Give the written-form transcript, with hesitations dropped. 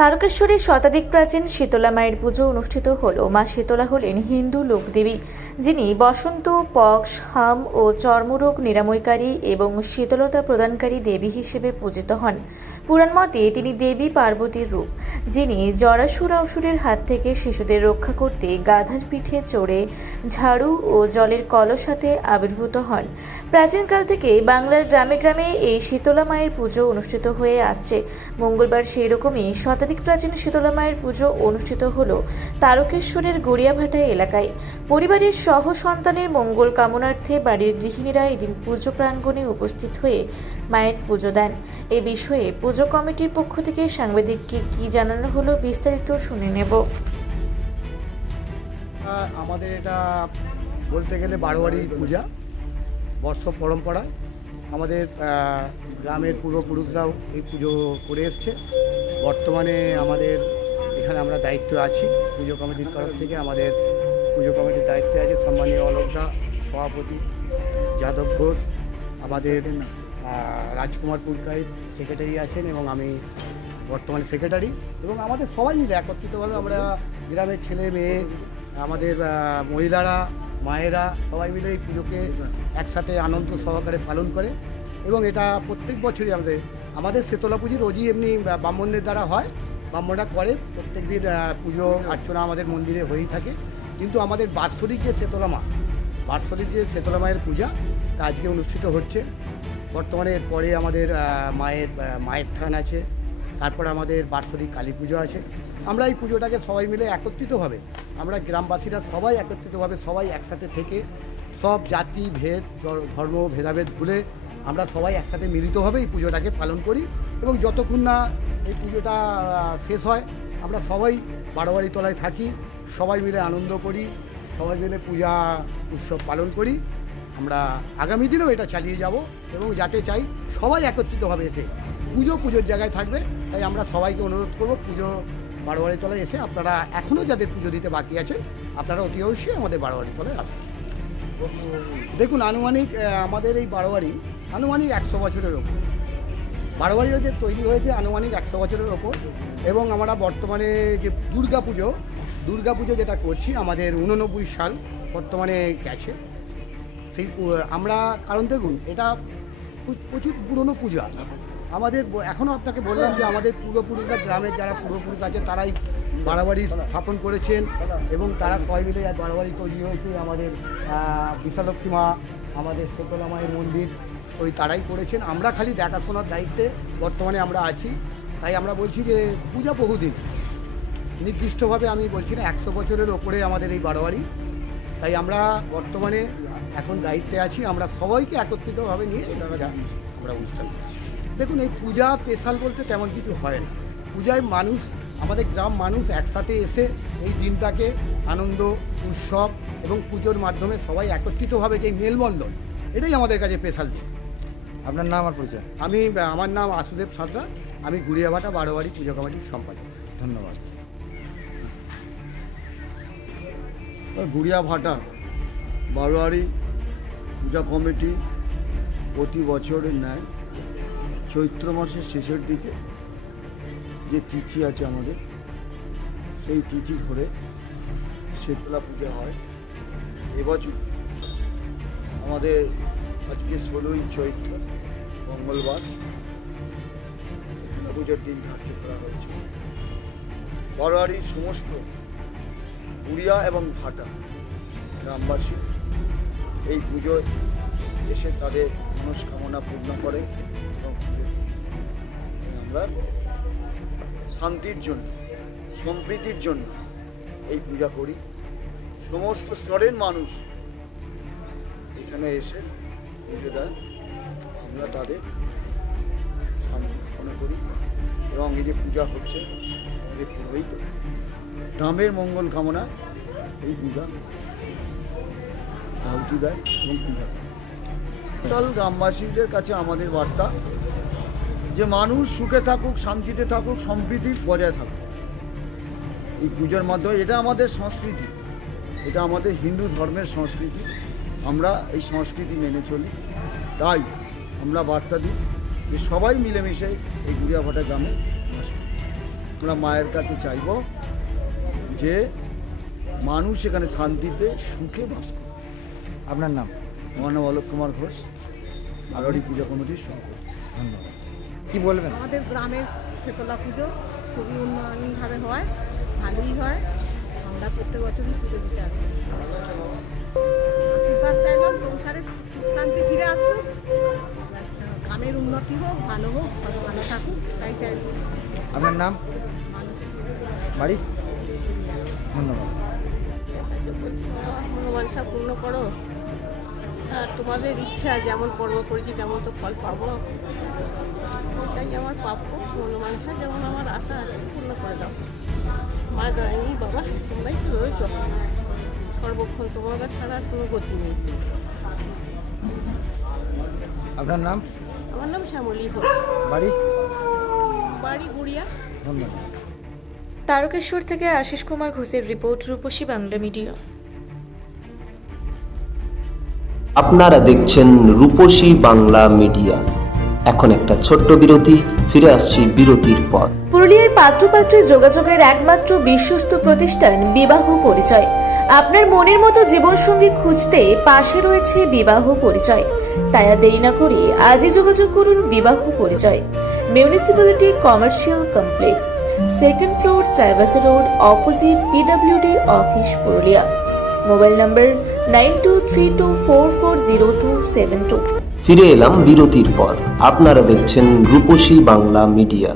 তারকেশ্বরের শতাধিক প্রাচীন শীতলা মায়ের পুজো অনুষ্ঠিত হলো। মা শীতলা হলেন হিন্দু লোকদেবী, যিনি বসন্ত, পক্স, হাম ও চর্মরোগ নিরাময়কারী এবং শীতলতা প্রদানকারী দেবী হিসেবে পূজিত হন। পুরাণ মতে তিনি দেবী পার্বতীর রূপ, যিনি জরাসুর অসুরের হাত থেকে শিশুদের রক্ষা করতে গাধার পিঠে চড়ে ঝাড়ু ও জলের কলস হাতে আবির্ভূত হন। প্রাচীনকাল থেকে বাংলার গ্রামে গ্রামে এই শীতলা মায়ের পুজো অনুষ্ঠিত হয়ে আসছে। মঙ্গলবার সেই রকমই শতাধিক প্রাচীন শীতলা মায়ের পুজো অনুষ্ঠিত হলো তারকেশ্বরের গড়িয়াভাটা এলাকায়। পরিবারের সহ সন্তানের মঙ্গল কামনার্থে বাড়ির গৃহিণীরা এদিন পুজো প্রাঙ্গণে উপস্থিত হয়ে মায়ের পুজো দেন। এ বিষয়ে পুজো কমিটির পক্ষ থেকে সাংবাদিককে কি জানানো হলো বিস্তারিত শুনে নেব। আমাদের এটা বলতে গেলে বারোয়ারি পূজা, বর্ষ পরম্পরা। আমাদের গ্রামের পূর্বপুরুষরাও এই পুজো করে এসছে। বর্তমানে আমাদের এখানে আমরা দায়িত্ব আছি পুজো কমিটির তরফ থেকে। আমাদের পুজো কমিটির দায়িত্বে আছে সম্মানীয় অলোকদা সভাপতি, যাদব ঘোষ, আমাদের রাজকুমার পুরকাইত সেক্রেটারি আছেন এবং আমি বর্তমানে সেক্রেটারি। এবং আমাদের সবাই মিলে একত্রিতভাবে আমরা গ্রামের ছেলে মেয়ে, আমাদের মহিলারা, মায়েরা সবাই মিলে এই পুজোকে একসাথে আনন্দ সহকারে পালন করে। এবং এটা প্রত্যেক বছরই আমাদের শীতলা পুজো রোজই এমনি ব্রাহ্মণদের দ্বারা হয়, ব্রাহ্মণরা করে। প্রত্যেক দিন পুজো অর্চনা আমাদের মন্দিরে হয়েই থাকে। কিন্তু আমাদের বাৎসরিক যে শীতলা মায়ের পূজা তা আজকে অনুষ্ঠিত হচ্ছে। বর্তমানে এরপরে আমাদের মায়ের থান আছে, তারপর আমাদের বাৎসরিক কালী পুজো আছে। আমরা এই পুজোটাকে সবাই মিলে একত্রিতভাবে, আমরা গ্রামবাসীরা সবাই একত্রিতভাবে সবাই একসাথে থেকে সব জাতি ভেদ ধর্ম ভেদাভেদ ভুলে আমরা সবাই একসাথে মিলিতভাবে এই পুজোটাকে পালন করি। এবং যতক্ষণ না এই পুজোটা শেষ হয় আমরা সবাই বারোয়ারি তলায় থাকি, সবাই মিলে আনন্দ করি, সবাই মিলে পূজা উৎসব পালন করি। আমরা আগামী দিনেও এটা চালিয়ে যাব এবং যাতে চাই সবাই একত্রিতভাবে এসে পুজোর জায়গায় থাকবে। তাই আমরা সবাইকে অনুরোধ করব পুজো বারোয়ারি তলায় এসে আপনারা এখনও যাদের পুজো দিতে বাকি আছে আপনারা অতি অবশ্যই আমাদের বারোয়ারি তলায় আসুন। দেখুন, আনুমানিক আমাদের এই বারোয়ারি আনুমানিক 100 বছরের ওপর। বারোয়ারিও যে তৈরি হয়েছে আনুমানিক 100 বছরের ওপর। এবং আমরা বর্তমানে যে দুর্গা পুজো যেটা করছি আমাদের 89 সাল বর্তমানে গেছে। সেই আমরা কারণ দেখুন এটা প্রচুর পুরনো পূজা আমাদের। এখনও আপনাকে বললাম যে আমাদের পূর্বপুরুষরা, গ্রামের যারা পূর্বপুরুষ আছে তারাই বারোয়ারি স্থাপন করেছেন এবং তারা সবাই মিলে বারোয়ারি তৈরি হয়েছে। আমাদের বিশালক্ষী মা, আমাদের শীতলা মায়ের মন্দির তারাই করেছেন। আমরা খালি দেখাশোনার দায়িত্বে বর্তমানে আমরা আছি। তাই আমরা বলছি যে পূজা বহুদিন, নির্দিষ্টভাবে আমি বলছি না, 100 বছরের ওপরে আমাদের এই বারোয়ারি। তাই আমরা বর্তমানে এখন দায়িত্বে আছি। আমরা সবাইকে একত্রিতভাবে নিয়ে আমরা অনুষ্ঠান করছি। দেখুন, এই পূজা স্পেশাল বলতে তেমন কিছু হয় না। পূজায় আমাদের গ্রাম মানুষ একসাথে এসে এই দিনটাকে আনন্দ উৎসব এবং পুজোর মাধ্যমে সবাই একত্রিতভাবে যে মেলবন্ধন, এটাই আমাদের কাছে স্পেশাল দিন। আপনার নাম আর পরিচয়? আমার নাম আসুদেব সাঁতরা, আমি গড়িয়াভাটা বারোয়ারি পুজো কমিটির সম্পাদক। ধন্যবাদ। গড়িয়াভাটা বারোয়ারি পূজা কমিটি প্রতি বছরের ন্যায় চৈত্র মাসের শেষের দিকে যে তিথি আছে আমাদের, সেই তিথি ধরে শীতলা পূজা হয়। এবছর আমাদের আজকে 16ই চৈত্র মঙ্গলবার শীতলা পুজোর দিন ধার্য করা হয়েছে। বারোয়ারির সমস্ত গুড়িয়া এবং ভাটা গ্রামবাসী এই পুজোয় এসে তাদের মনস্কামনা পূর্ণ করে এবং আমরা শান্তির জন্য, সম্প্রীতির জন্য এই পূজা করি। সমস্ত স্তরের মানুষ এখানে এসে পুজো দেয়, আমরা তাদের শান্তি কামনা করি। এবং এই যে পূজা হচ্ছে আমাদের পুরোহিত গ্রামের মঙ্গল কামনা এই পূজা আহুতি দেয় এবং পূজা করে। গ্রামবাসীদের কাছে আমাদের বার্তা যে মানুষ সুখে থাকুক, শান্তিতে থাকুক, সম্প্রীতি বজায় থাকুক এই পুজোর মাধ্যমে। এটা আমাদের সংস্কৃতি, এটা আমাদের হিন্দু ধর্মের সংস্কৃতি। আমরা এই সংস্কৃতি মেনে চলি। তাই আমরা বার্তা দিই যে সবাই মিলেমিশে এই গড়িয়াভাটা গ্রামে বাস করি। আমরা মায়ের কাছে চাইব যে মানুষ এখানে শান্তিতে সুখে বাস করে। আপনার নাম? আমার নাম অলোক কুমার ঘোষ, বারোয়ারি পূজা কমিটির সভাপতি। ধন্যবাদ। কি বলবেন? আমাদের গ্রামের শীতলা পুজো খুবই উন্নয়নভাবে হয়, ভালোই হয়। আমরা প্রত্যেক বছরই পুজো দিতে আসি। আশীর্বাদ চাইলাম সংসারে সুখ শান্তি ফিরে আসুক, গ্রামের উন্নতি হোক, ভালো হোক, সবাই ভালো থাকুক, তাই চাইব। আপনার নাম? মানুষ বাড়ি? ধন্যবাদ। মনোবাঞ্ছা পূর্ণ করো, আর তোমাদের ইচ্ছা যেমন কর্ম করেছি তেমন তো ফল পাবো, এটাই আমার প্রাপ্য। মনোবাঞ্ছা যেমন আমার আশা আছে পূর্ণ করে দাও। মা দয়ানি বাবা, তোমরাই তো রয়েছ সর্বক্ষণ, তোমরা ছাড়া আর কোনো গতি নেই। আপনার নাম? আমার নাম শ্যামলী ঘোষ, বাড়ি? বাড়ি গুড়িয়া। ধন্যবাদ। তারকেশ্বর থেকে আশিস কুমার ঘোষের রিপোর্ট, রূপসী বাংলা মিডিয়া। আপনারা দেখছেন রূপসী বাংলা মিডিয়া। এখন একটা ছোট্ট বিরতি, ফিরে আসছি বিরতির পর। পুরুলিয়ায় পাত্রপাত্রী যোগাযোগের একমাত্র বিশ্বস্ত প্রতিষ্ঠান বিবাহ পরিচয়। আপনার মনের মতো জীবনসঙ্গী খুঁজতে পাশে রয়েছে বিবাহ পরিচয়। তাই আর দেরি না করে আজই যোগাযোগ করুন বিবাহ পরিচয়। Municipality commercial complex, second floor, Chaibasa road, opposite PWD office, Purulia. Mobile নম্বর 9232440272। ফিরে এলাম বিরতির পর। আপনারা দেখছেন রূপসী বাংলা মিডিয়া।